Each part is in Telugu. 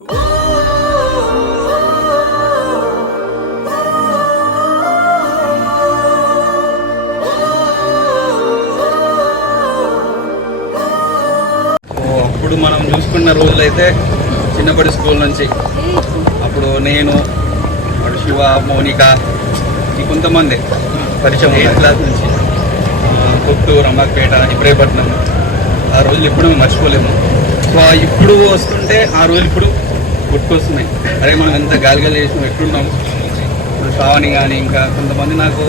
అప్పుడు మనం చూసుకున్న రోజులు అయితే చిన్నప్పటి స్కూల్ నుంచి అప్పుడు నేను శివ మౌనిక కొంతమంది పరిచయం 8th క్లాస్ నుంచి కొత్తూరు రంభాపేట ఇబ్రాహీంపట్నం ఆ రోజులు ఎప్పుడు మర్చిపోలేము. సో ఇప్పుడు వస్తుంటే ఆ రోజులు ఇప్పుడు గుర్తొస్తున్నాయి. అరే మనం ఎంత గాలిగా చేసినాం ఎట్లున్నాం. ఇప్పుడు శ్రావణి కానీ ఇంకా కొంతమంది నాకు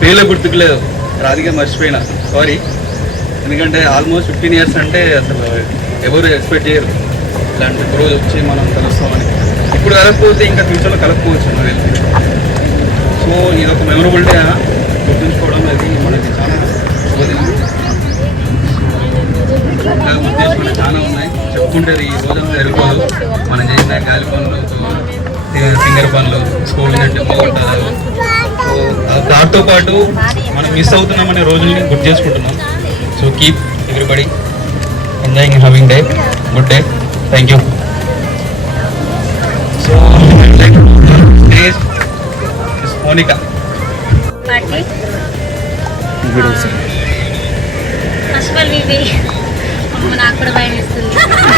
పేర్లు గుర్తుకులేదు, రాధిగా మర్చిపోయినా, సారీ. ఎందుకంటే ఆల్మోస్ట్ 15 years అంటే అసలు ఎవరు ఎక్స్పెక్ట్ చేయరు ఇలాంటి రోజు వచ్చి మనం కలుస్తామని. ఇప్పుడు కలగకపోతే ఇంకా ఫ్యూచర్లో కలగకపోవచ్చు మనకు తెలిసి. సో ఇది ఒక మెమరబుల్ డే గుర్తుంచుకోవడం అది మనకి చాలా శుభదినం. ఉద్దేశం చాలా ఉన్నాయి, చెప్పుకుంటే ఈ రోజంతా సరిపోదు. మనం చేసిన గాలి పనులు, సింగర్ పనులు, స్కూల్ టెంపుల్ కొట్టాలి. సో దాంతో పాటు మనం మిస్ అవుతున్నామనే రోజుల్ని గుర్తు చేసుకుంటున్నాం. So keep everybody enjoying having day, good day, thank you. So Monica నాకు కూడా భయం ఇస్తుంది.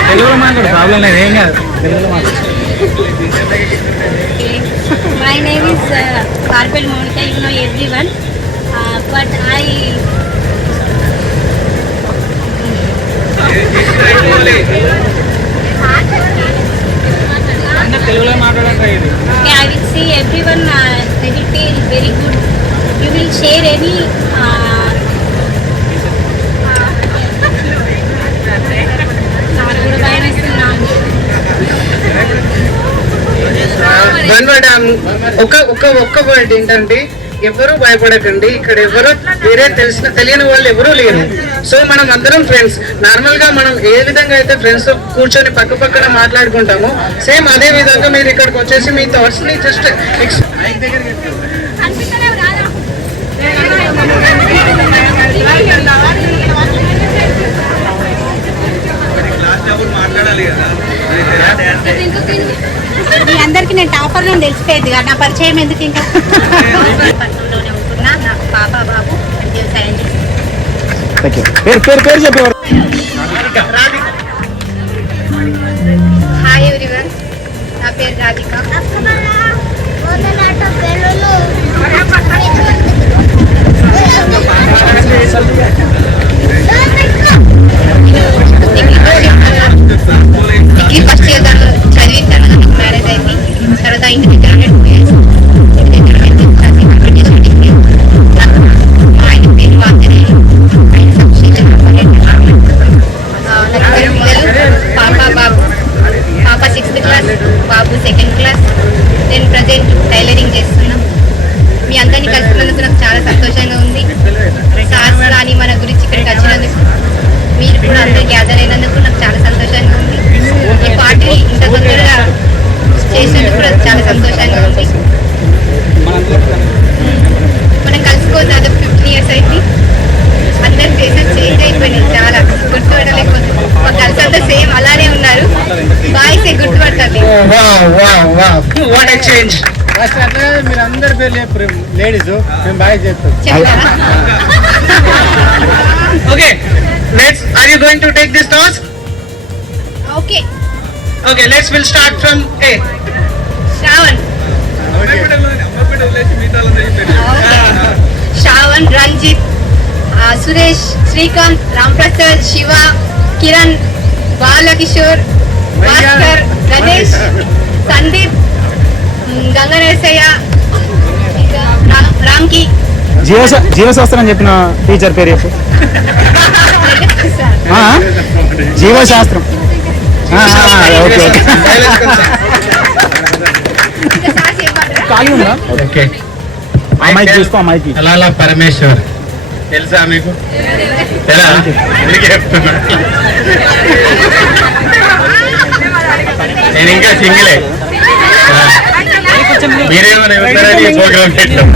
తెలుగులో మాట్లాడు, ప్రాబ్లం లేదు, ఏం కాదు, తెలుగులో మాట్లాడు. My name is Carpel Monica, you know everyone, but తెలుగులో మాట్లాడండి. I will see everyone, they will feel very good. You will share any ఒక్క వర్డ్ ఏంటంటే ఎవరు భయపడకండి. ఇక్కడ ఎవరు వేరే తెలియని వాళ్ళు ఎవరూ లేరు. సో మనం అందరం ఫ్రెండ్స్. నార్మల్ గా మనం ఏ విధంగా అయితే ఫ్రెండ్స్ తో కూర్చొని పక్క పక్కన మాట్లాడుకుంటామో సేమ్ అదే విధంగా మీరు ఇక్కడికి వచ్చేసి మీ థాట్స్ ని జస్ట్ మాట్లాడాలి కదా. మీ అందరికి నేను టాపర్ లో తెలిసిపోయింది కదా, నా పరిచయం ఎందుకు. ఇంకా పట్టణంలోనే ఉంటున్నా, నాకు పాప బాబు హాయ్ ఎవ్రీవన్, నా పేరు రాధిక. డిగ్రీ ఫస్ట్ ఇయర్ చదివిస్తాను, నాకు మ్యారేజ్ అయింది. తర్వాత ఇంటి దగ్గర 2 years ఆయన పేరు ఆంజనేయులు. పాప బాబు, పాప 6th class, బాబు 2nd class. నేను ప్రజెంట్ టైలరింగ్ చేస్తున్నా. మీ అందరినీ కలుసుకున్నందుకు నాకు చాలా సంతోషంగా ఉంది. సార్స్ కానీ మన గురించి ఇక్కడికి వచ్చినందుకు, మీరు కూడా అందరూ గ్యాదర్ అయినందుకు నాకు చాలా సంతోషంగా ఉంది. ఈ పార్టీ ఇంత తొందరగా చేసినందుకు కూడా చాలా సంతోషంగా ఉంది. మనం కలుసుకోవద్దు, అది 15 years అయింది. అందరి ఫేసెస్ చేంజ్ అయిపోయినాయి, చాలా గుర్తుపడలేకపోతుంది. మా కలిసి అంతా సేమ్ అలానే ఉన్నారు. బాయ్స్ గుర్తుపడుతుంది. మీరు అందరి పేర్లు లేడీస్, మేము బాయ్ చెప్తాం. Okay, let's, are you going to take this task? Okay. Okay, we'll start from A. Shravan. Shravan, Ranjit, Suresh, Srikanth, Ramprasad, Shiva, Kiran, Balakishore, Bhaskar, Ganesh, Sandeep, Ganganesaya, Ramki. జీవశాస్త్రం అని చెప్పిన టీచర్ పేరు చెప్పు. జీవశాస్త్రం. ఖాళీ ఉందా? ఓకే, అమ్మాయికి చూసుకో. అమ్మాయికి అలాలా పరమేశ్వర్ తెలుసా మీకు? చెప్తున్నా, నేను ఇంకా సింగిలే. మీరేమైనా ఎవరైనా ప్రోగ్రామ్ పెట్టాం.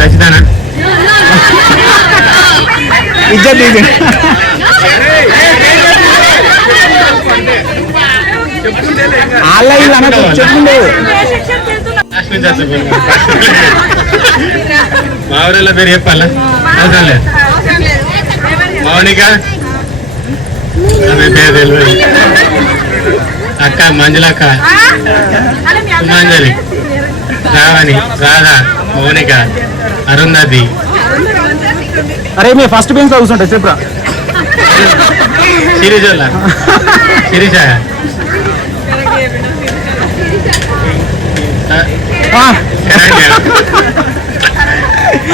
రచితానా? ఇజ్జత్ ఆన్లైన్ అనకు చెప్పుండు. మా ఊరిలో పేరు చెప్పాలా అవసరం లేదు. మౌనిక ఆమె పేరు తెలియదు. అక్క మంజులక్క, సుమాంజలి, శ్రావణి, రాధా, మౌనిక, అరుంధతి. అరే మీ ఫస్ట్ బెంచ్ కూర్చుంటా చెప్పురా. శిరీషోళ్ళ శిరీష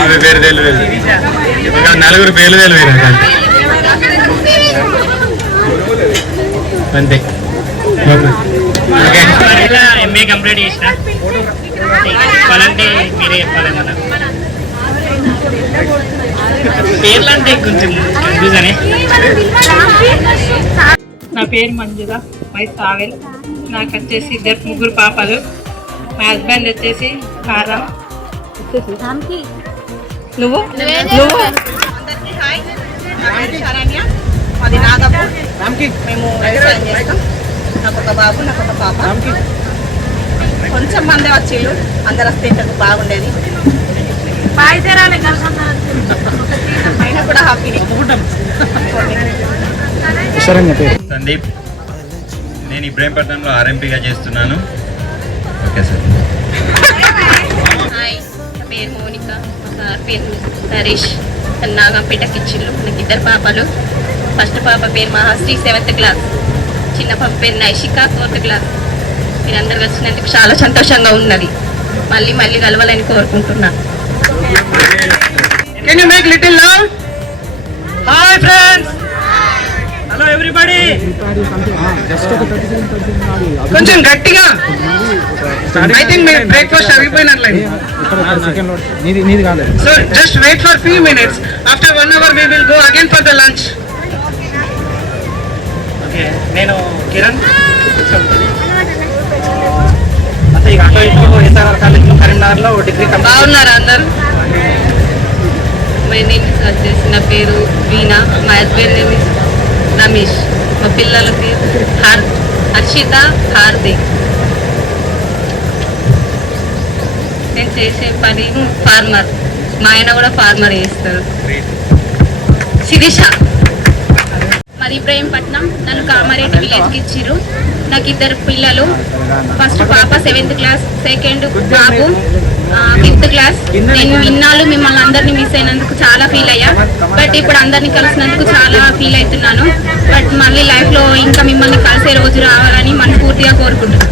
ఆమె పేరు తెలియదు. ఒక నలుగురు పేర్లు తెలియదు అంతే. ఎంఏ కంప్లీట్ చేసిన చెప్పాలంటే మీరే చెప్పాలి మన పేర్లు అంటే కొంచెం కన్ఫ్యూజనే. నా పేరు మంజుల, మై ట్రావెల్. నాకు వచ్చేసి ముగ్గురు పాపలు. మా హస్బెండ్ వచ్చేసి కారం. నువ్వు నువ్వు అది నాగపూర్. మేము వ్యవసాయం చేస్తాం. నాకు ఒక బాబు, నాకు ఒక పాప. కొంచెం మందే వచ్చేళ్ళు, అందరు వస్తే ఇంతకు బాగుండేది. అయినా కూడా హ్యాపీనే. సందీప్, నేను ఇబ్రాహీంపట్నంలో ఆర్ఎంపీగా చేస్తున్నాను. Okay sir. హాయ్, నా పేరు మౌనిక, మా సార్ పేరు నరేష్. నాగంపేటకి ఇచ్చిళ్ళు. నాకు ఇద్దరు పాపలు. ఫస్ట్ పాప పేరు మహాశ్రీ, 7th క్లాస్. చిన్న పాప పేరు నైషిక, 4th క్లాస్. మీరందరూ వచ్చినందుకు చాలా సంతోషంగా ఉన్నది. మళ్ళీ మళ్ళీ కలవాలని కోరుకుంటున్నాను. Can you make little loud? Hi friends, hello everybody. కొంచెం గట్టిగా. I think my breakfast అయిపోయినట్లయింది. నీది కాలేదు. So just wait for few minutes. After 1 hour we will go again for the lunch. Okay, నేను కిరణ్. అంటే ఇక అటో ఇటో ఎస్ఆర్ఆర్ కాలేజ్లో కరీంనగర్లో డిగ్రీ కంప్లీట్. బాగున్నారా అందరు? మై నేమ్ ఇస్ వచ్చేసి, నా పేరు వీణా. మా హస్బెండ్ నేమ్ ఇస్ రమేష్. మా పిల్లల పేరు హర్షిత, హార్దిక్. నేను చేసే పని ఫార్మర్. మా ఆయన కూడా ఫార్మర్ చేస్తారు. శిరీష. మరి ఇబ్రాహీంపట్నం. నన్ను కామారెడ్డి విలేజ్కి ఇచ్చిర్రు. నాకు ఇద్దరు పిల్లలు. ఫస్ట్ పాప 7th క్లాస్, సెకండ్ బాబు 5th క్లాస్. నేను ఇన్నాళ్ళు మిమ్మల్ని అందరినీ మిస్ అయినందుకు చాలా ఫీల్ అయ్యా. బట్ ఇప్పుడు అందరినీ కలిసినందుకు చాలా ఫీల్ అవుతున్నాను. బట్ మళ్ళీ లైఫ్లో ఇంకా మిమ్మల్ని కలిసే రోజు రావాలని మనస్ఫూర్తిగా కోరుకుంటున్నాను.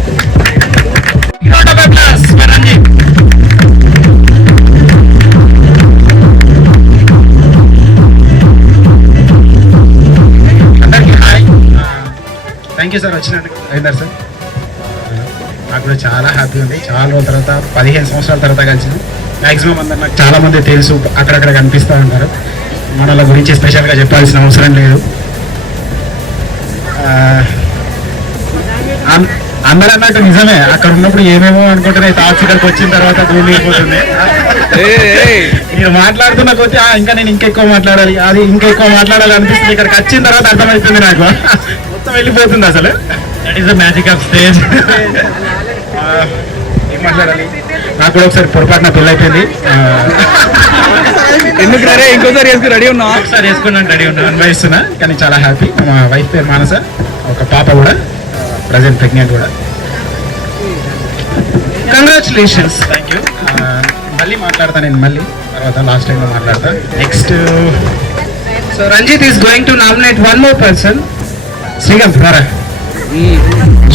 థ్యాంక్ యూ సార్ వచ్చినందుకు. అయిందారు సార్, నాకు కూడా చాలా హ్యాపీ ఉంది. చాలా రోజుల తర్వాత 15 సంవత్సరాల తర్వాత కలిసిన మ్యాక్సిమం అందరు నాకు చాలా మంది తెలుసు, అక్కడక్కడ కనిపిస్తూ ఉంటారు. మనల గురించి స్పెషల్గా చెప్పాల్సిన అవసరం లేదు. అందరూ అన్నట్టు నిజమే, అక్కడ ఉన్నప్పుడు ఏమేమో అనుకుంటున్నాయి థాట్స్ ఇక్కడికి వచ్చిన తర్వాత భూమి అయిపోతుంది. మీరు మాట్లాడుతున్న కొద్దీ ఇంకా నేను ఇంకా ఎక్కువ మాట్లాడాలి, అది ఇంకా ఎక్కువ మాట్లాడాలి అనిపిస్తుంది. ఇక్కడికి వచ్చిన తర్వాత అర్థమవుతుంది నాకు, మొత్తం వెళ్ళిపోతుంది అసలు. That is the magic of stage. ఏం మాట్లాడాలి? నాకు కూడా ఒకసారి పొరపాటున పెళ్ళి అయిపోయింది. ఎందుకు రే ఇంకోసారి వేసుకుని రెడీ ఉన్నా? ఒకసారి వేసుకున్నాను, రెడీ ఉన్నాను, అనుభవిస్తున్నా. కానీ చాలా హ్యాపీ. మా వైఫ్ పేరు మానస, ఒక పాప కూడా ప్రజెంట్ ప్రెగ్నెంట్ కూడా. కంగ్రాచులేషన్స్. Thank you. మళ్ళీ మాట్లాడతాను నేను, మళ్ళీ తర్వాత లాస్ట్ టైంలో మాట్లాడతా. Next so Ranjith is going to nominate 1 more person. Srikanth రారా.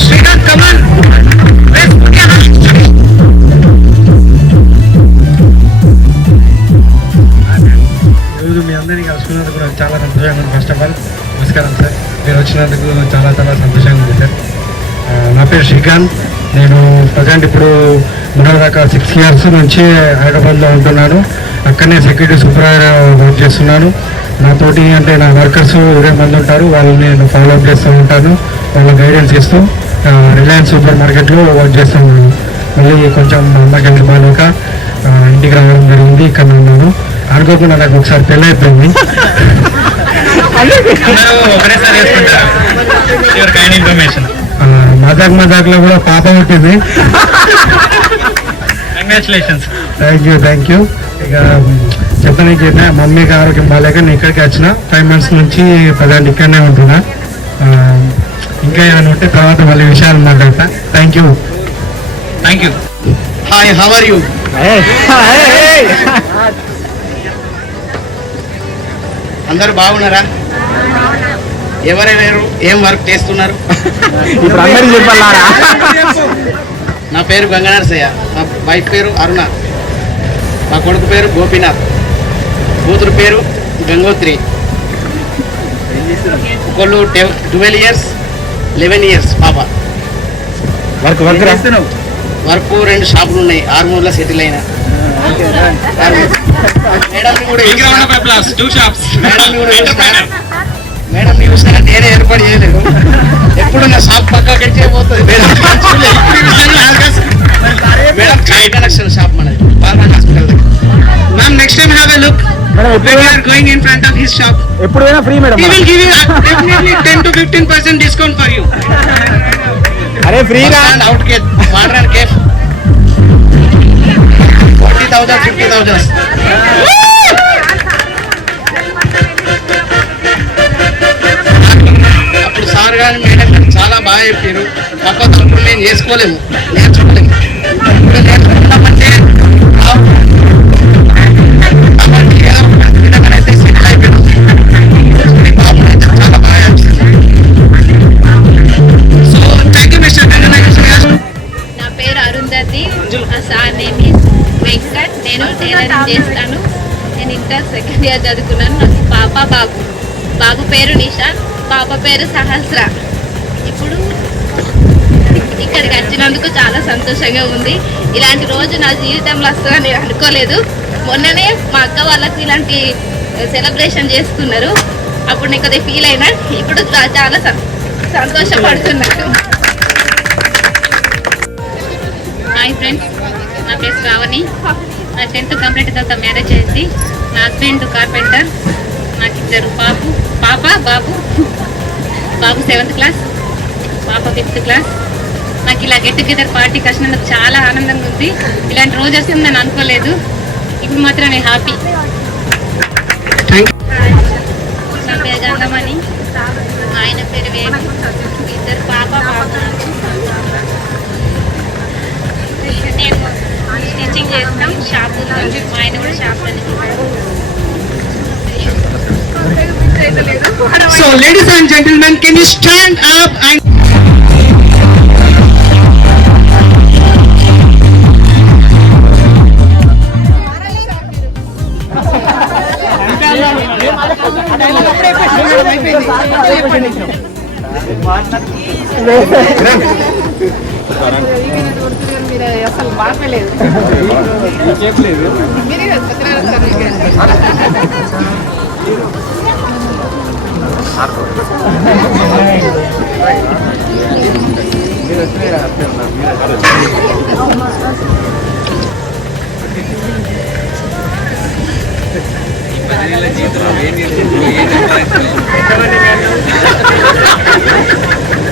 శ్రీకాంత్ కమాన్. ఈరోజు మీ అందరినీ కలుసుకున్నందుకు నాకు చాలా సంతోషంగా ఉంది. ఫస్ట్ ఆఫ్ ఆల్ నమస్కారం సార్, మీరు వచ్చినందుకు చాలా చాలా సంతోషంగా ఉంది సార్. నా పేరు శ్రీకాంత్. నేను ప్రజెంట్ ఇప్పుడు మొన్నదాకా 6 years నుంచి హైదరాబాద్లో ఉంటున్నాను. అక్కడనే సెక్యూరిటీ సూపర్వైజర్ వర్క్ చేస్తున్నాను. నాతోటి అంటే నా వర్కర్స్ 20 మంది ఉంటారు. వాళ్ళని నేను ఫాలో అప్ చేస్తూ ఉంటాను, వాళ్ళ గైడెన్స్ ఇస్తూ రిలయన్స్ సూపర్ మార్కెట్లో వర్క్ చేస్తూ ఉన్నాను. మళ్ళీ కొంచెం అమ్మకి బాగాలేక ఇంటికి రావడం జరిగింది. ఇక్కడ ఉన్నాను. అనుకోకుండా నాకు ఒకసారి పెళ్ళి అయిపోయింది. ఒకటేసారి వేసుకుంటారు. ఇన్ఫర్మేషన్ మజాక్ లో కూడా పాప పుట్టింది. కంగ్రాచులేషన్స్. Thank you. ఇక చెప్పడానికి మమ్మీకి ఆరోగ్యం బాగాలేక నేను ఇక్కడికి వచ్చిన 5 months నుంచి ప్రజెంట్ ఇక్కడనే ఉంటున్నా. ఇంకా ఏమైనా ఉంటే తర్వాత మళ్ళీ విషయాలు మాట్లాడతా. Thank you. Hi, how are you? అందరూ బాగున్నారా? ఎవరెవరు ఏం వర్క్ చేస్తున్నారు? ఇప్పుడు అందరికీ చెప్పాలా? నా పేరు గంగనరసయ్య, మా వైఫ్ పేరు అరుణ, మా కొడుకు పేరు గోపీనాథ్, కూతురు పేరు గంగోత్రి. ఒకళ్ళు 12 years 11 years పాప. వర్క్ 2 షాపులు ఉన్నాయి, ఆర్మూర్లో సెటిల్ అయినా. మేడం చూసారా, నేనే ఏర్పాటు చేయలేదు. ఎప్పుడు నా షాప్ పక్కకి పోతుంది madam. Madam chai connection shop మనది, Balaraj hospital. Ma'am next time have a look. Going in front of his shop. ఎప్పుడైనా free madam. He will give you definitely 10 to 15% discount for you. అరే ఫ్రీగా అవుట్ గేట్ మోడరన్ కేఫ్ 40,000 50,000. అప్పుడు సార్ గారు మేడం గారు చాలా బాగా చెప్పారు. కాకపోతే అప్పుడు నేను నేర్చుకోలేము. ఇప్పుడు నేర్చుకుంటామంటే అయితే సెటిల్ అయిపోయాను. చాలా బాగా అనిపిస్తుంది. So thank you mister Gangnath. నా పేరు అరుంధతి, నా సార్ నేమ్ ఇస్ వెంకట్. నేను టైలరింగ్ చేస్తాను. నేను ఇంటర్ 2nd year చదువుకున్నాను. నాకు పాప బాబు. బాబు పేరు నిషాన్, పాప పేరు సహస్ర. ఇప్పుడు ఇక్కడికి వచ్చినందుకు చాలా సంతోషంగా ఉంది. ఇలాంటి రోజు నా జీవితంలో వస్తుందని నేను అనుకోలేదు. మొన్ననే మా అక్క వాళ్ళకి ఇలాంటి సెలబ్రేషన్ చేస్తున్నారు. అప్పుడు నేను కొద్దిగా ఫీల్ అయినా, ఇప్పుడు చాలా సంతోషపడుతున్నాను. హాయ్ ఫ్రెండ్స్, నా పేరు శ్రావణి. నా 10th కంప్లీట్ తర్వాత మ్యారేజ్ అయింది. నా హస్బెండ్ కార్పెంటర్. నాకు 2 పాప బాబు. బాబు 7th క్లాస్, పాప 5th క్లాస్. నాకు ఇలా గెట్ టుగెదర్ పార్టీకి వచ్చినందుకు చాలా ఆనందంగా ఉంది. ఇలాంటి రోజు వస్తుంది నేను అనుకోలేదు. ఇప్పుడు మాత్రం నేను హ్యాపీ. నా పేరు గంగమణి, ఆయన పేరు వేణు. 2 పాప బాబు. నేను స్టిచ్చింగ్ చేస్తాం, షాపు ఉంది. మా ఆయన కూడా షాప్లో. So ladies and gentlemen, can you stand up and అసలు బాగలేదు.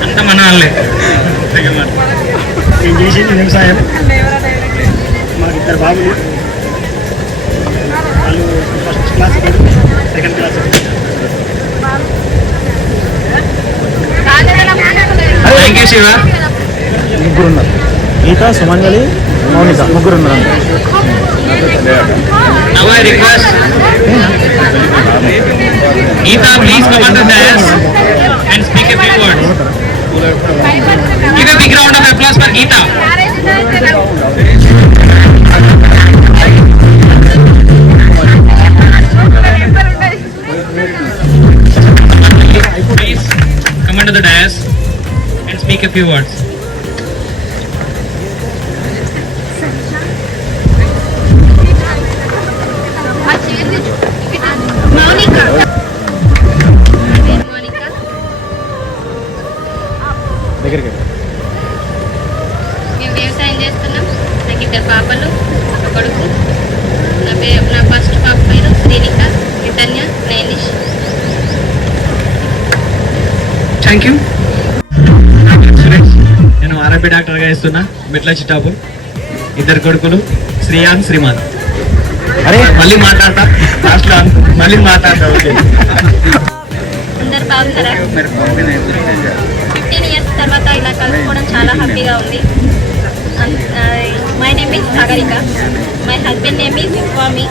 అంత మన వాళ్ళే. నేను చేసింది వ్యవసాయం. మాకు 2 బాబులు. వాళ్ళు 1st class 2nd class. Thank you Shiva. 3 ఉన్నారు. గీత, సుమంగళి, మౌనిక 3 ఉన్నారు. Now I request Geeta, please come on the dais and speak a few words. Give a big round of applause for Geeta. Please come onto the dais and speak a few words. Mounika. దగ్గరికి మేము వ్యవసాయం చేస్తున్నాం. నాకు 2 పాపలు, 1 కొడుకు. నా ఫస్ట్ పాప పేరు Srinika, Kitanya, Nainish. thank you. RMP డాక్టర్గా ఇస్తున్నా మెట్ల చిట్టాపూర్. ఇద్దరు కొడుకులు శ్రీయాన్ శ్రీమాన్. అరే మళ్ళీ మాట్లాడతా లాస్ట్లో మళ్ళీ మాట్లాడతా. ఓకే అందరు బాగున్నారా? 15 ఇయర్స్ తర్వాత ఇలా కలుసుకోవడం చాలా హ్యాపీగా ఉంది. My name is Sagarika, my husband name is Swami.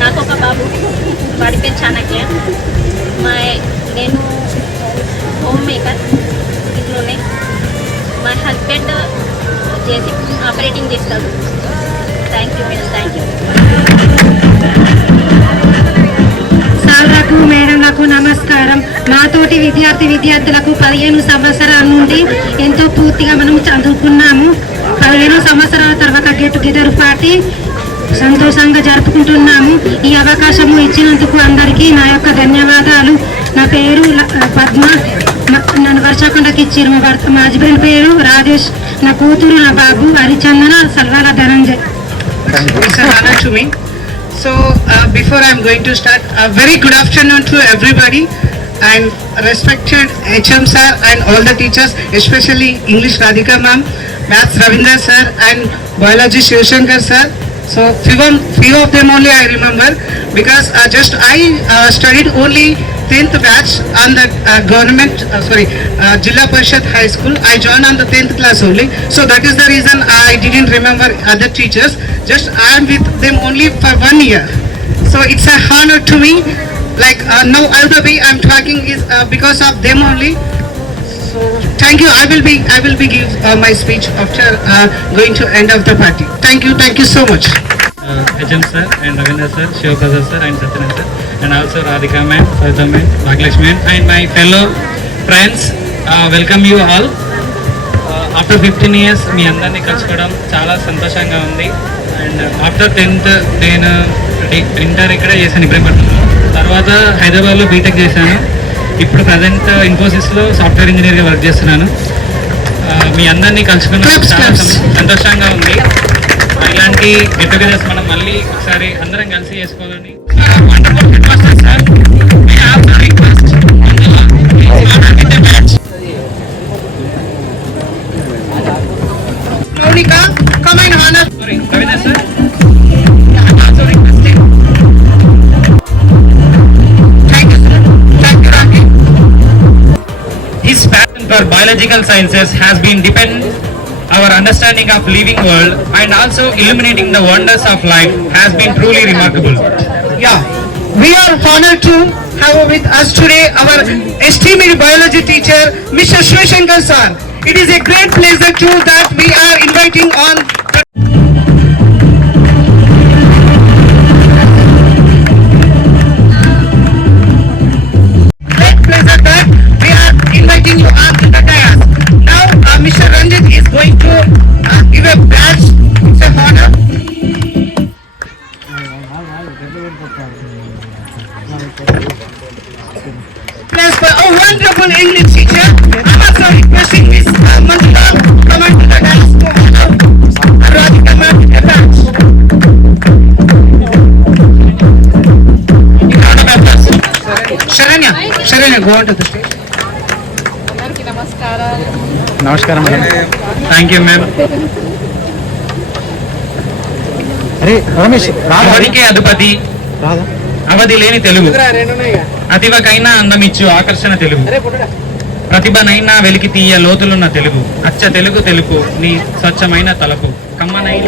నాకు ఒక బాబు, వాడి పేరు చాణక్య. నేను హోమ్ మేకర్ ఇంట్లోనే. మై హస్బెండ్ చేసి ఆపరేటింగ్ చేస్తాడు. Thank you madam, thank you. సార్లకు మేడంలకు నమస్కారం. మాతోటి విద్యార్థులకు 15 సంవత్సరాల నుండి ఎంతో పూర్తిగా మనం చదువుకున్నాము. 15 సంవత్సరాల తర్వాత గెట్ టుగెదర్ పార్టీ సంతోషంగా జరుపుకుంటున్నాము. ఈ అవకాశము ఇచ్చినందుకు అందరికీ నా యొక్క ధన్యవాదాలు. నా పేరు పద్మ. నన్ను వర్షాకొండకి ఇచ్చారు. మా హస్బెండ్ పేరు రాజేష్. నా కూతురు, నా బాబు హరిచందన సల్వాల Dhananjay. So before I'm going to start, a very good afternoon to everybody and respected HM sir and all the teachers, especially English Radhika ma'am, Maths Ravindra sir and Biology Shivshankar sir. So few of them only I remember because I studied only 10th batch on the Jilla Parishad High School. I joined on the 10th class only. So that is the reason I didn't remember other teachers. Just I am with them only for 1 year. So it's a honor to me. Like now all the way I'm talking is because of them only. So thank you. I will be give my speech after going to end of the party. Thank you so much. HM sir and Ravindra sir, Shivaprasad sir and Satyanan sir, and also Radhika ma'am, Savita ma'am, Bhaglakshmi ma'am, and my fellow friends, welcome you all. After 15 years మీ అందరినీ కలుసుకోవడం చాలా సంతోషంగా ఉంది. అండ్ ఆఫ్టర్ 10th నేను ఇంటర్ ఇక్కడే చేశాను ఇబ్రహీంపట్నంలో. తర్వాత హైదరాబాద్లో బీటెక్ చేశాను. ఇప్పుడు ప్రజెంట్ ఇన్ఫోసిస్లో సాఫ్ట్వేర్ ఇంజనీర్గా వర్క్ చేస్తున్నాను. మీ అందరినీ కలుసుకున్న చాలా సంతోషంగా ఉంది. ఇలాంటి గెట్ టుగెదర్స్ మనం మళ్ళీ ఒకసారి అందరం కలిసి చేసుకోవాలని. Wonderful head master sir, may I also request Monica, come and honor. Sorry, Ravindra sir. I'm also requesting. Thank you sir. Thank you Raki. His passion for biological sciences has been deepened our understanding of living world and also illuminating the wonders of life has been truly remarkable. Yeah, we are honored to have with us today our esteemed biology teacher, Mr. Shivshankar sir. It is a great pleasure too that we are inviting on. Great pleasure that we are inviting you on to the dais. Now, Mr. Ranjit is going to give a badge. It's a honor. Place for a wonderful English teacher. I'm also requesting Miss Manjula come on to the dais to honor Radhika ma'am with a badge. Sharanya, go on to the stage. అందరికీ నమస్కారాలు. నమస్కారం మేడం. Thank you ma'am. అరే రమేష్ రాదా? అవధికే అధిపతి, రాదా? అవధి లేని తెలుగు, అతివకైనా అందమిచ్చు ఆకర్షణ తెలుగు, ప్రతిభనైనా వెలికి తీయ లోతులున్న తెలుగు, అచ్చ తెలుగు తెలుపు నీ స్వచ్ఛమైన తలపు, కమ్మనైన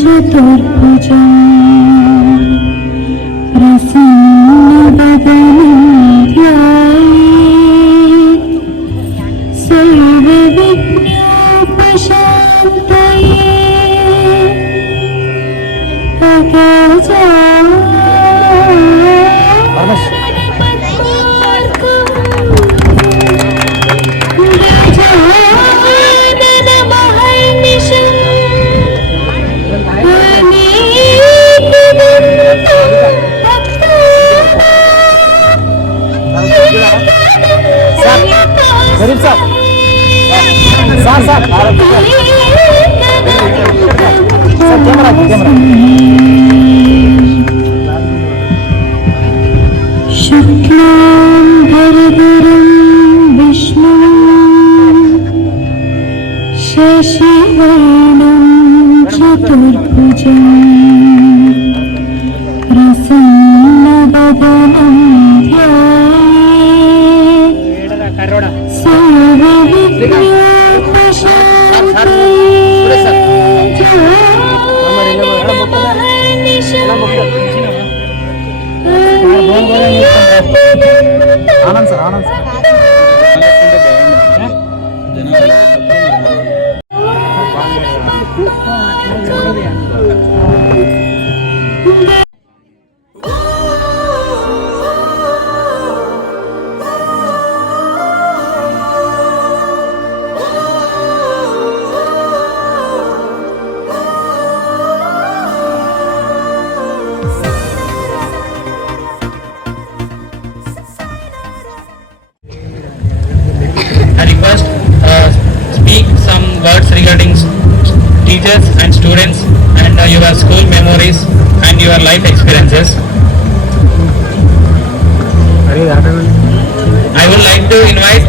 చతుర్భుజం ప్రసన్నవదనం ధ్యాయేత్ సర్వవిఘ్నోపశాంతయే గరీబ్ సార్ శుక్లాంబరధరం విష్ణు శశివర్ణం చతుర్భుజం ప్రసన్నవదనం Anand sir Anand sir I request speak some words regarding teachers and students and your school memories and your life experiences. I would like to invite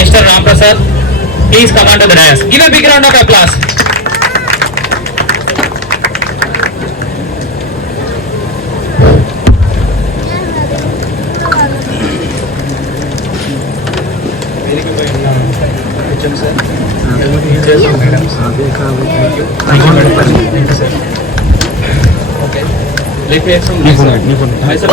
Mr. Ram Prasad. Please come on to the dais. Give a big round of applause. Let me explain myself.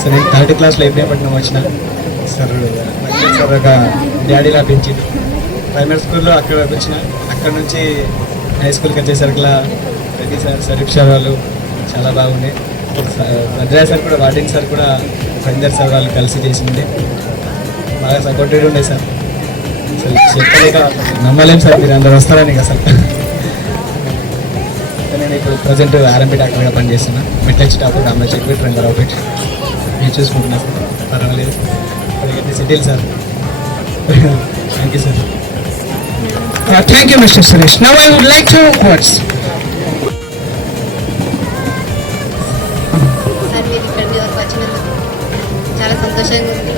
Sir నేను 3rd క్లాస్లో ఇబ్రహీంపట్నం వచ్చిన సార్ సార్ ఒక డాడీలా పెంచింది. ప్రైమరీ స్కూల్లో అక్కడ వచ్చిన, అక్కడ నుంచి హై స్కూల్కి వచ్చేసరికి ప్రతి సార్ సరీఫ్ సార్ వాళ్ళు చాలా బాగుండే. భద్రా సార్ కూడా, వార్డెన్ సార్ కూడా, సంజర్ సార్ వాళ్ళు కలిసి చేసింది. బాగా సపోర్టెడ్ ఉండే సార్. అసలు చెప్పలేక నమ్మలేం సార్ మీరు అందరు వస్తారని అసలు. నేను ఇప్పుడు ప్రజెంట్ ఆర్ఎంపీ డాక్టర్గా పనిచేస్తున్నా. మెట్లెక్స్ టాప్ అమ్మ చెప్పి ట్రెండర్ అవుట్ నేను చూసుకుంటున్నా సార్. పర్వాలేదు ఇప్పటికైతే settle sir. Thank you sir. Thank you, Mr. Suresh. Now I would like to words. Sir మీరు ఇక్కడ మీ వరకు వచ్చినందుకు చాలా సంతోషంగా ఉంది.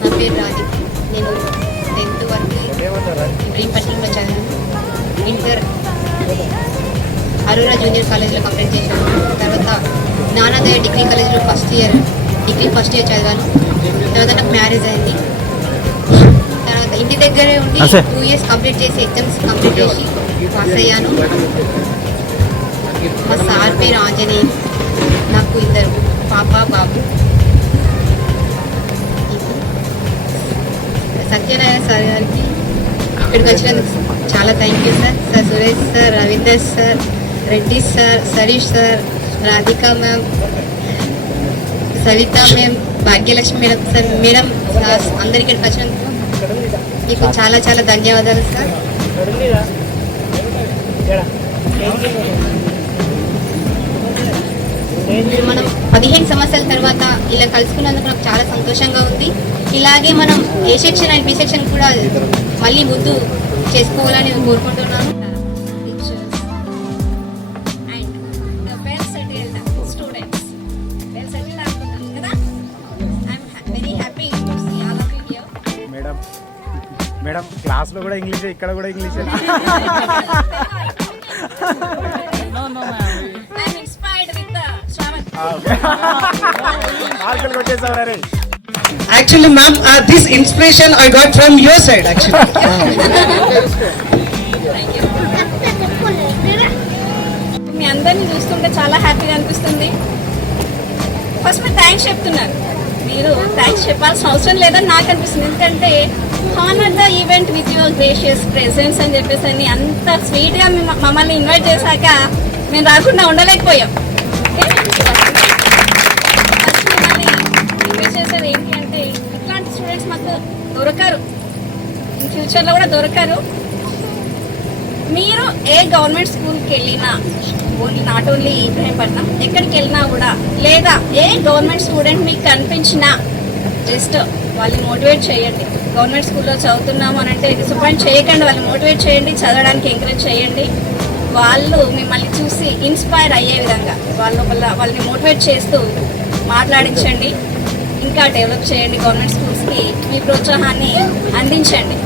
నా పేరు రాజీ. నేను 10th వరకు ఇబ్రహీంపట్నంలో చదివాను. ఇంటర్ అరోరా జూనియర్ కాలేజ్లో కంప్లీట్ చేశాను. తర్వాత జ్ఞానోదయ డిగ్రీ కాలేజ్లో ఫస్ట్ ఇయర్ చదివాను. తర్వాత నాకు మ్యారేజ్ అయింది. తర్వాత ఇంటి దగ్గరే ఉండి 2 years కంప్లీట్ చేసి ఎగ్జామ్స్ కంప్లీట్ చేసి పాస్ అయ్యాను. మా సార్ పేరు ఆంజనేయ. నాకు 2 పాప బాబు. సత్యనారాయణ సార్ గారికి ఇక్కడికి వచ్చినందుకు చాలా thank you sir. Sir Suresh sir, Ravinder sir, Reddy sir, Sarish sir, Radhika ma'am, Savitha ma'am, Bhagyalakshmi madam sir, madam అందరికీ ఇక్కడికి వచ్చినందుకు మీకు చాలా చాలా ధన్యవాదాలు సార్. మనం 15 సంవత్సరాల తర్వాత ఇలా కలుసుకున్నందుకు నాకు చాలా సంతోషంగా ఉంది. ఇలాగే మనం ఏ సెక్షన్ అండ్ బి సెక్షన్ కూడా మళ్ళీ ముందు చేసుకోవాలని కోరుకుంటున్నాను. మేడం క్లాస్లో కూడా ఇంగ్లీషే, ఇక్కడ కూడా ఇంగ్లీషే. Actually, ma'am, this inspiration I got from your side, actually. మీ అందరినీ చూస్తుంటే చాలా హ్యాపీగా అనిపిస్తుంది. ఫస్ట్ మీరు థ్యాంక్స్ చెప్తున్నారు. మీరు థ్యాంక్స్ చెప్పాల్సిన అవసరం లేదని నాకు అనిపిస్తుంది. ఎందుకంటే honour the event with your gracious presence అని చెప్పేసి అని అంత స్వీట్గా మమ్మల్ని ఇన్వైట్ చేశాక మేము రాకుండా ఉండలేకపోయాం. మళ్ళీ రిక్వెస్ట్ చేసేది ఏంటి అంటే ఇట్లాంటి స్టూడెంట్స్ మాకు దొరకరు, ఇన్ ఫ్యూచర్లో కూడా దొరకరు. మీరు ఏ గవర్నమెంట్ స్కూల్కి వెళ్ళినా, నాట్ ఓన్లీ ఇబ్రహీంపట్నం, ఎక్కడికి వెళ్ళినా కూడా, లేదా ఏ గవర్నమెంట్ స్టూడెంట్ మీకు కనిపించినా జస్ట్ వాళ్ళని మోటివేట్ చేయండి. గవర్నమెంట్ స్కూల్లో చదువుతున్నాము అని అంటే డిసప్పాయింట్ చేయకండి, వాళ్ళని మోటివేట్ చేయండి, చదవడానికి ఎంకరేజ్ చేయండి. వాళ్ళు మిమ్మల్ని చూసి ఇన్స్పైర్ అయ్యే విధంగా వాళ్ళని మోటివేట్ చేస్తూ మాట్లాడించండి. ఇంకా డెవలప్ చేయండి. గవర్నమెంట్ స్కూల్స్కి మీ ప్రోత్సాహాన్ని అందించండి.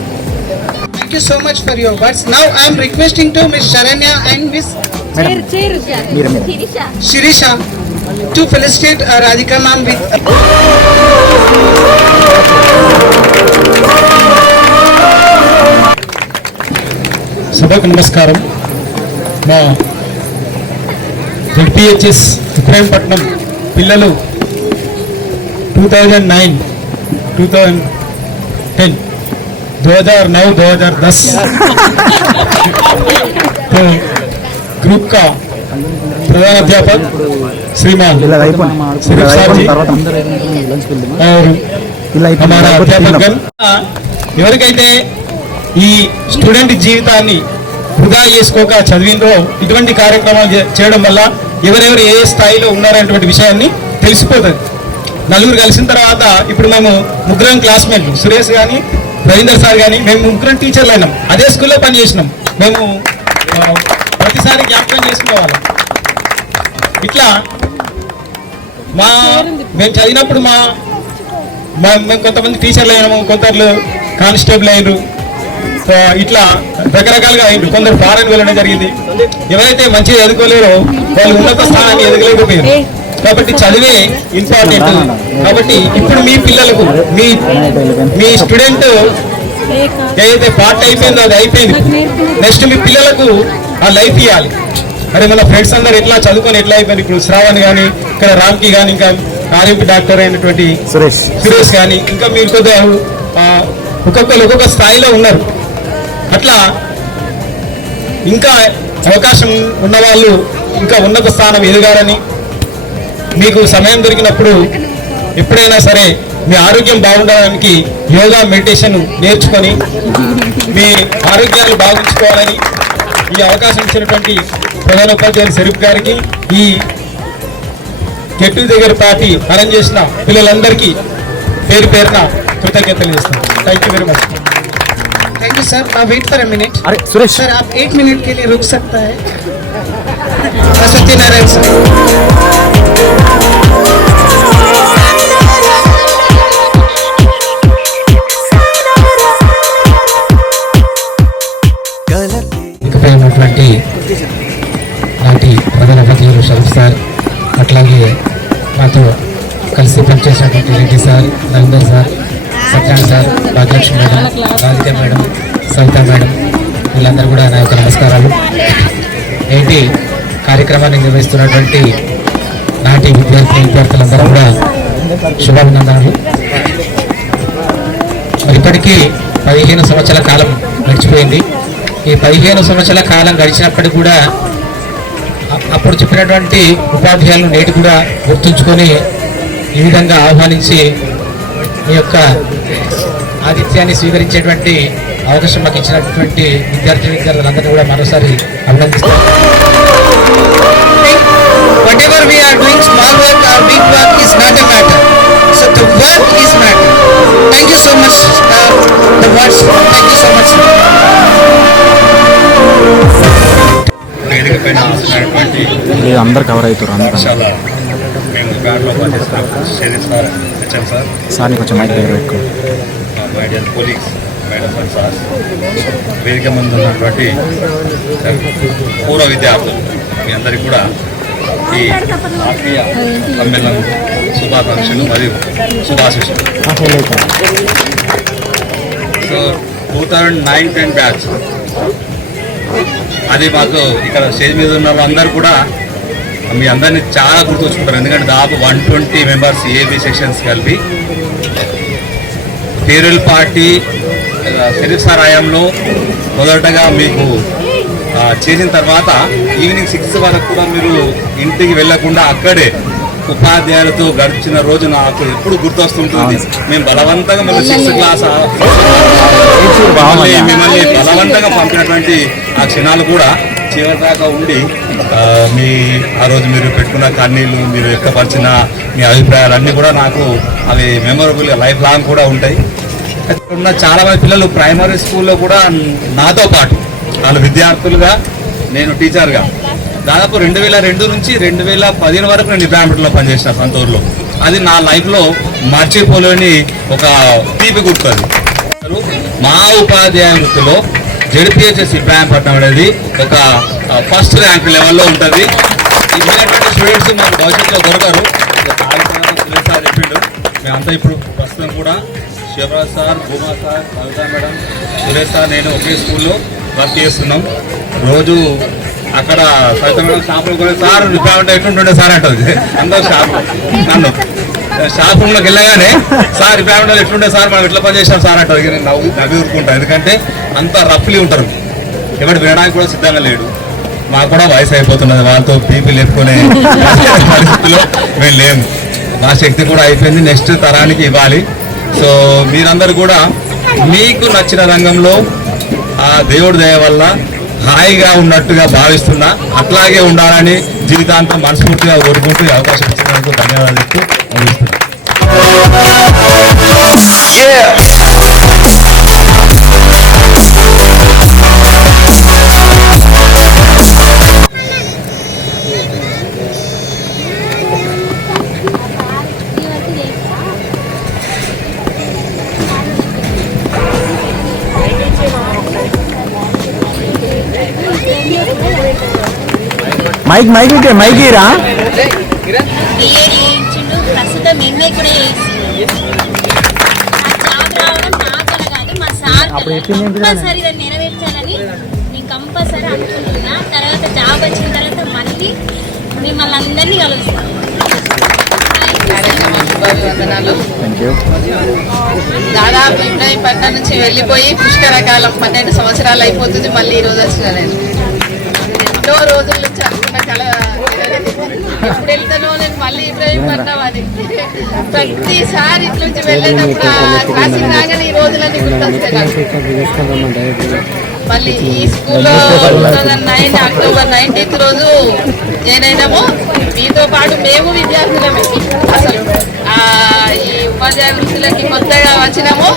Thank you so much for your words. Now I am requesting to Miss Sharanya and Miss Shirisha to felicitate Radhika ma'am with సభకు నమస్కారం. మా ZPHS ఇబ్రహీంపట్నం పిల్లలు 2009-2010 2009-2010 तो ग्रुप का प्रधानाध्यापक श्रीमान सिर्फ साहब जी और हमारा अध्यापकगण, ఎవరికైతే ఈ స్టూడెంట్ జీవితాన్ని వృధా చేసుకోక చదివిందో ఇటువంటి కార్యక్రమాలు చేయడం వల్ల ఎవరెవరు ఏ స్థాయిలో ఉన్నారనేటువంటి విషయాన్ని తెలిసిపోతుంది. నలుగురు కలిసిన తర్వాత ఇప్పుడు మేము ముగ్గురం క్లాస్మేట్లు, సురేష్ కానీ రవీందర్ సార్ కానీ, మేము ముగ్గురం టీచర్లు అయినాం, అదే స్కూల్లో పని చేసినాం. మేము ప్రతిసారి జ్ఞాపకం చేసుకునేవాళ్ళం. ఇట్లా మేము చదివినప్పుడు మేము కొంతమంది టీచర్లు అయినాము, కొందరు కానిస్టేబుల్ అయినరు, ఇట్లా రకరకాలుగా అయిండు. కొందరు ఫారెన్ వెళ్ళడం జరిగింది. ఎవరైతే మంచిగా ఎదుర్కోలేరో వాళ్ళు ఉన్నత స్థానాన్ని ఎదగలేకపోయారు. కాబట్టి చదివే ఇంపార్టెంట్. కాబట్టి ఇప్పుడు మీ పిల్లలకు మీ స్టూడెంట్ ఏదైతే పార్ట్ అయిపోయిందో అది అయిపోయింది. నెక్స్ట్ మీ పిల్లలకు ఆ లైఫ్ ఇవ్వాలి. అరే మన ఫ్రెండ్స్ అందరు ఎట్లా చదువుకొని ఎట్లా అయిపోయింది. ఇప్పుడు శ్రావణ్ కానీ, ఇక్కడ రామ్కి కానీ, ఇంకా ఆర్ఎంపీ డాక్టర్ అయినటువంటి సురేష్ కానీ, ఇంకా మీరు కొద్దిగా ఒక్కొక్కరు ఒక్కొక్క స్థాయిలో ఉన్నారు. అట్లా ఇంకా అవకాశం ఉన్నవాళ్ళు ఇంకా ఉన్నత స్థానం ఎదగాలని, మీకు సమయం దొరికినప్పుడు ఎప్పుడైనా సరే మీ ఆరోగ్యం బాగుండడానికి యోగా, మెడిటేషన్ నేర్చుకొని మీ ఆరోగ్యాన్ని బాగుంచుకోవాలని ఈ అవకాశం ఇచ్చినటువంటి ప్రధానోపాధ్యాయులు షరీఫ్ గారికి, ఈ గెట్ టుగెదర్ పార్టీ అరేంజ్ చేసిన పిల్లలందరికీ పేరు పేరున కృతజ్ఞతలు చేస్తాను. Thank you very much. Thank you sir. Wait for a minute. अरे सुरेश सर आप 1 मिनट के लिए रुक सकता है? सत्यनारायण सर. ఇకపైనటువంటి నాటి ప్రధానోపాధ్యాయులు షరీఫ్ సార్, అట్లాగే నాతో కలిసి పనిచేసినటువంటి Reddy sir, Ravinder sir, Satyan sir, Bhagyalakshmi madam, Radhika madam, Savitha madam, వీళ్ళందరూ కూడా నా యొక్క నమస్కారాలు. ఏంటి కార్యక్రమాన్ని నిర్వహిస్తున్నటువంటి నాటి విద్యార్థులందరూ కూడా శుభాభినందనలు. మరి ఇప్పటికీ 15 సంవత్సరాల కాలం గడిచిపోయింది. ఈ 15 సంవత్సరాల కాలం గడిచినప్పటికీ కూడా అప్పుడు చెప్పినటువంటి ఉపాధ్యాయులను నేటి కూడా గుర్తుంచుకొని ఈ విధంగా ఆహ్వానించి మీ యొక్క ఆతిథ్యాన్ని స్వీకరించేటువంటి అవకాశం మాకు ఇచ్చినటువంటి విద్యార్థులందరినీ కూడా మరోసారి అభినందిస్తాను. Whatever we are doing, small work or big work is not a matter. So the work is matter. Thank you so much. The words. Thank you so much. వేదిక పైన వస్తున్నటువంటి అందరు కవర్ అవుతారు. పాఠశాల మేము గాడిలో పనిచేస్తున్నాం. షరీఫ్ సార్, హెచ్ఎం సార్, సార్ని కొంచెం మైక్ దగ్గర పెట్టుకో. My dear colleagues, madam and sir, వేదిక ముందు ఉన్నటువంటి పూర్వ విద్యార్థులు మీ అందరికీ కూడా ఈ ఆత్మీయ సమ్మేళనం శుభాకాంక్షలు మరియు శుభాశిషులు. సో 2009-10 బ్యాచ్ అది మాకు ఇక్కడ స్టేజ్ మీద ఉన్న వాళ్ళందరూ కూడా మీ అందరినీ చాలా గుర్తుంచుకుంటారు. ఎందుకంటే దాదాపు 120 మెంబర్స్ ఏబీ సెక్షన్స్ కలిపి ఫేర్వెల్ పార్టీ షరీఫ్ సార్ హయాంలో మొదటగా మీకు చేసిన తర్వాత ఈవినింగ్ 6 వరకు కూడా మీరు ఇంటికి వెళ్లకుండా అక్కడే ఉపాధ్యాయులతో గడిచిన రోజు నాకు ఎప్పుడు గుర్తొస్తుంటుంది. మేము బలవంతంగా మళ్ళీ 6th క్లాస్ మిమ్మల్ని బలవంతంగా పంపినటువంటి ఆ క్షణాలు కూడా చివరి దాకా ఉండి మీ ఆ రోజు మీరు పెట్టుకున్న కన్నీళ్ళు, మీరు వ్యక్తపరిచిన మీ అభిప్రాయాలు అన్నీ కూడా నాకు అవి మెమొరబుల్గా లైఫ్ లాంగ్ కూడా ఉంటాయి. ఉన్న చాలా మంది పిల్లలు ప్రైమరీ స్కూల్లో కూడా నాతో పాటు వాళ్ళు విద్యార్థులుగా, నేను టీచర్గా దాదాపు 2002 నుంచి 2015 వరకు నేను ఇబ్రాహింపేటలో పనిచేసిన సొంతూరులో. అది నా లైఫ్లో మర్చిపోలేని ఒక తీపి గుర్తుంది. మా ఉపాధ్యాయ వృత్తిలో జెడ్పీహెచ్ఎస్ ఇబ్రాహింపట్నం అనేది ఒక ఫస్ట్ ర్యాంక్ లెవెల్లో ఉంటుంది. ఇటువంటి స్టూడెంట్స్ మాకు భవిష్యత్తులో దొరకరు. సురేష్ సార్ చెప్పిండు, మేమంతా ఇప్పుడు ప్రస్తుతం కూడా శివరాజ్ సార్, భూమా సార్, కవితా మేడం, సురేష్ సార్, నేను ఒకే స్కూల్లో వర్క్ చేస్తున్నాం. రోజు అక్కడ సవిత మేడం షాపులో కూడా సార్ ఇబ్రాహింపేట ఎట్లుంటుండే సార్ అంటుంది. అందరూ షాపు నన్ను షాప్ రూమ్లోకి వెళ్ళగానే సార్ ఇబ్రాహింపేటలో ఎట్లుండే సార్, మనం ఎట్లా పని చేసాం సార్ అంటుంది. నేను నవ్వి ఊరుకుంటాను, ఎందుకంటే అంత రఫ్లీ ఉంటారు. ఎవరు వినడానికి కూడా సిద్ధంగా లేడు. మాకు కూడా వయసు అయిపోతున్నది, వాళ్ళతో పీపీ లేపుకునే పరిస్థితిలో మేము లేము. మా శక్తి కూడా అయిపోయింది, నెక్స్ట్ తరానికి ఇవ్వాలి. సో మీరందరూ కూడా మీకు నచ్చిన రంగంలో ఆ దేవుడి దయ వల్ల హాయిగా ఉన్నట్టుగా భావిస్తున్నా, అట్లాగే ఉండాలని జీవితాంతం మనస్ఫూర్తిగా కోరుకుంటూ అవకాశం ఇచ్చినందుకు ధన్యవాదాలు చెప్తూ ముగిస్తున్నాను. మైక్ రా బిఏడి చేయించిండు, ప్రస్తుతం ఎంఏ కూడా చేసి జాబ్ రావడం నాకు కాదు, మా సార్ కంపల్సరీ దాన్ని నెరవేర్చాలని నేను కంపల్సరీ అనుకుంటున్నా. తర్వాత జాబ్ వచ్చిన తర్వాత మళ్ళీ మిమ్మల్ని అందరినీ కలుస్తాను. దాదాపు ఇబ్రాహీంపట్నం నుంచి వెళ్ళిపోయి పుష్కరకాలం 12 సంవత్సరాలు అయిపోతుంది. మళ్ళీ ఈ రోజు వచ్చిన నేను ఎన్నో రోజుల నుంచి అనుకున్న చాలా ఎప్పుడు వెళ్తానో నేను మళ్ళీ ఇబ్రాహీంపట్నం అని. ప్రతిసారి ఇట్ల నుంచి వెళ్ళేటప్పుడు క్లాసిక్ రాగానే ఈ రోజులన్నీ గుర్తొస్తాయి. మళ్ళీ ఈ స్కూల్లో 2009 అక్టోబర్ 19th రోజు జాయిన్ అయినాము. మీతో పాటు మేము విద్యార్థులమే. అసలు ఈ ఉపాధ్యాయ వృత్తులకి కొత్తగా వచ్చినాము.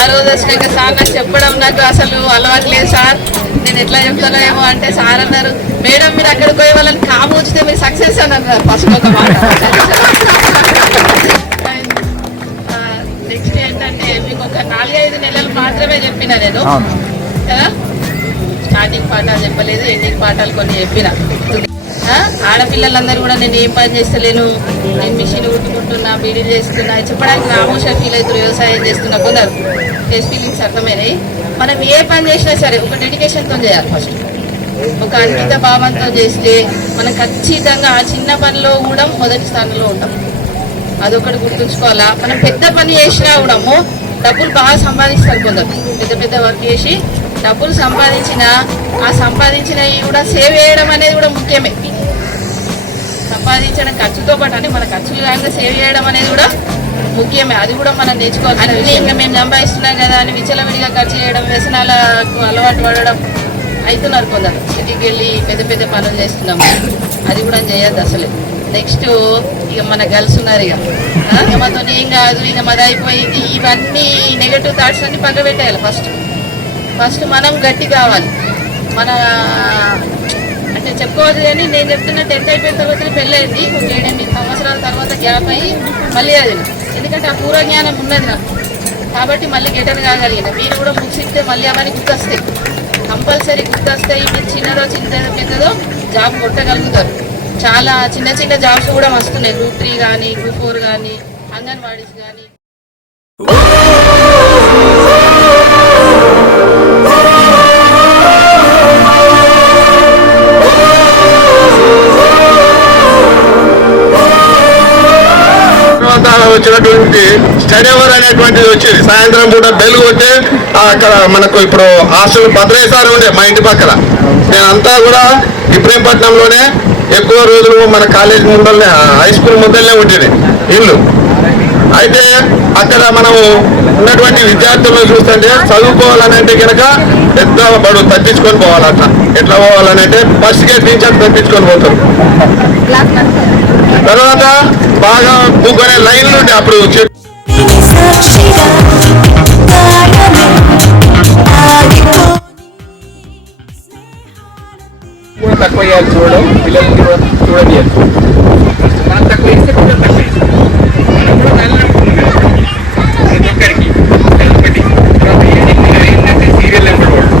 ఆ రోజు వచ్చినాక సార్ నాకు చెప్పడం నాకు అసలు అలవాటు లేదు సార్, నేను ఎట్లా చెప్తానో ఏమో అంటే సార్ అన్నారు, మేడం మీరు అక్కడికి పోయి వాళ్ళని కాము ఉంచితే మీరు సక్సెస్ అని అన్నారు ఫస్ట్ ఒక మాట. నెక్స్ట్ ఏంటంటే మీకు ఒక 4-5 నెలలు మాత్రమే చెప్పిన నేను కదా, స్టార్టింగ్ పాఠాలు చెప్పలేదు, ఎండింగ్ పాఠాలు కొన్ని చెప్పిన. ఆడపిల్లలందరూ కూడా నేను ఏం పని చేస్తలేను, నేను మిషన్ కుట్టుకుంటున్నా, బీడీలు చేస్తున్నా చెప్పడానికి నామోషా ఫీల్ అవుతారు. వ్యవసాయం చేస్తున్నా కొందరు ఫేస్ ఫీలింగ్స్ అర్థమైనాయి. మనం ఏ పని చేసినా సరే ఒక డెడికేషన్తో చేయాలి. ఫస్ట్ ఒక అంకిత భావంతో చేస్తే మనం ఖచ్చితంగా ఆ చిన్న పనిలో కూడా మొదటి స్థానంలో ఉంటాం. అదొకటి గుర్తుంచుకోవాలా. మనం పెద్ద పని చేసినా కూడా డబ్బులు బాగా సంపాదిస్తారు కొందరు, పెద్ద పెద్ద వర్క్ చేసి డబ్బులు సంపాదించిన ఆ సంపాదించినవి కూడా సేవ్ చేయడం అనేది కూడా ముఖ్యమే. సంపాదించడం ఖర్చుతో పాటు అంటే మన ఖర్చులు కాక సేవ్ చేయడం అనేది కూడా ముఖ్యమే. అది కూడా మనం నేర్చుకోవాలి. అన్నీ ఇంకా మేము సంపాదిస్తున్నాం కదా అని విచ్చలవిడిగా ఖర్చు చేయడం, వ్యసనాలకు అలవాటు పడడం అవుతున్నారు కొందరు. సిటీకి వెళ్ళి పెద్ద పెద్ద పనులు చేస్తున్నాము, అది కూడా చేయొద్దు అసలే. నెక్స్ట్ ఇక మన గర్ల్స్ ఉన్నారు, ఇక మాతో ఏం కాదు, ఇక మాది అయిపోయింది, ఇవన్నీ నెగటివ్ థాట్స్ అన్ని పక్క పెట్టేయాలి. ఫస్ట్ మనం గట్టి కావాలి. మన అంటే చెప్పుకోవచ్చు కానీ నేను చెప్తున్నా 10th అయిపోయిన తర్వాత పెళ్ళి అయింది. ఒక 7-8 సంవత్సరాల తర్వాత గ్యాప్ అయ్యి మళ్ళీ అది, ఎందుకంటే ఆ పూర్వ జ్ఞానం ఉన్నది నాకు కాబట్టి మళ్ళీ గెటర్ కాగలిగిన. మీరు కూడా బుక్స్ ఇస్తే మళ్ళీ అవన్నీ గుర్తొస్తాయి, కంపల్సరీ గుర్తొస్తాయి. మీరు చిన్నదో పెద్దదో జాబ్ కొట్టగలుగుతారు. చాలా చిన్న చిన్న జాబ్స్ కూడా వస్తున్నాయి, Group 3 కానీ Group 4 కానీ అంగన్వాడీస్ కానీ. వచ్చినటువంటి స్టడీ అవర్ అనేటువంటిది వచ్చింది. సాయంత్రం పూట బెల్ కొట్టి అక్కడ మనకు ఇప్పుడు హాస్టల్ భద్రేశారు ఉండే మా ఇంటి పక్కన. నేనంతా కూడా ఇబ్రహీంపట్నంలోనే ఎక్కువ రోజులు మన కాలేజ్ ముందరనే హై స్కూల్ ముందరనే ఉండేది ఇల్లు. అయితే అక్కడ మనం ఉన్నటువంటి విద్యార్థులను చూస్తుంటే చదువుకోవాలనంటే కనుక పెద్ద బడు తప్పించుకొని పోవాలట. ఎట్లా పోవాలనంటే ఫస్ట్ గేట్ నుంచి అది తప్పించుకొని పోతారు. తర్వాత బాగా కూకునే లైన్లు ఉండే అప్పుడు తక్కువ చేయాలి చూడడం, పిల్లల్ని చూడనియాలి. మనం తక్కువ చేస్తే పిల్లలు తక్కువ చేస్తారు. మనం కూడా వెళ్ళినప్పుడు ప్రతి ఒక్కరికి ఒకటి ఏంటంటే సీరియల్ ఎంపడవాళ్ళు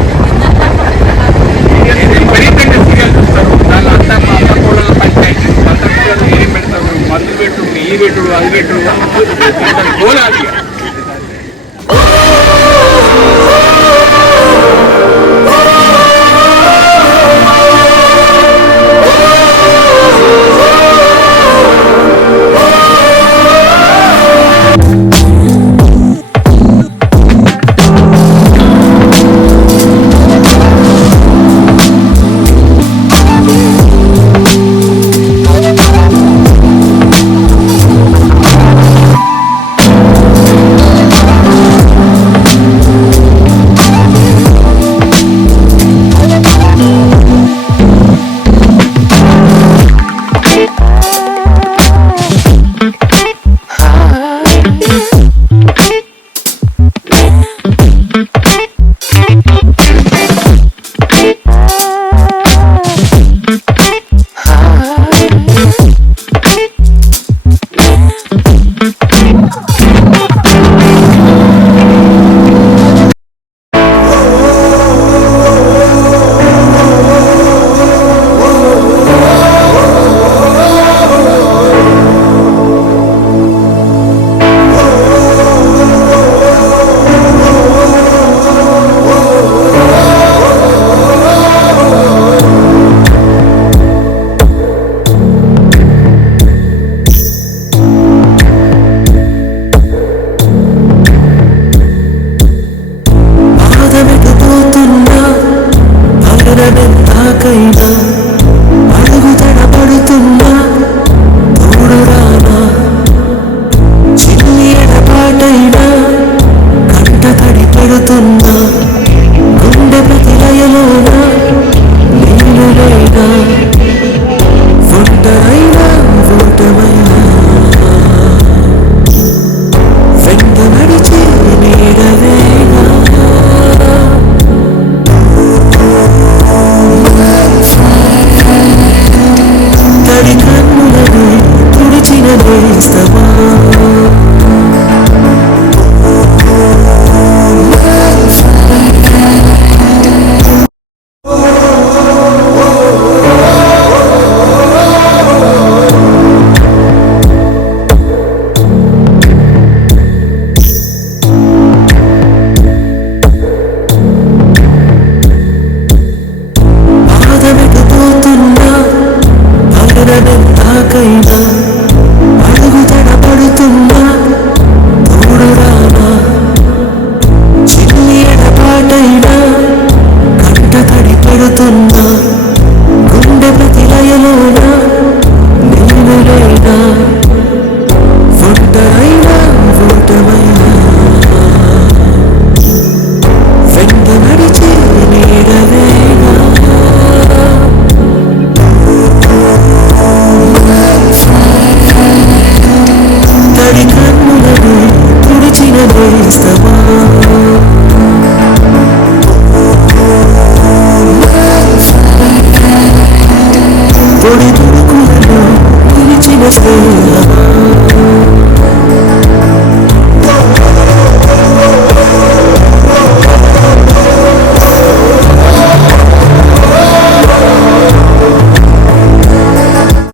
విపరీతంగా సీరియల్ చూస్తారు. దానిలో అంతా మా అమ్మ కూడా పంచాయతీ అంత పిల్లలు ఏం పెడతారు, మందు పెట్టుడు, ఈ పెట్టుడు, అది పెట్టుడు గోలాది. కంట తడి పెడుతున్నా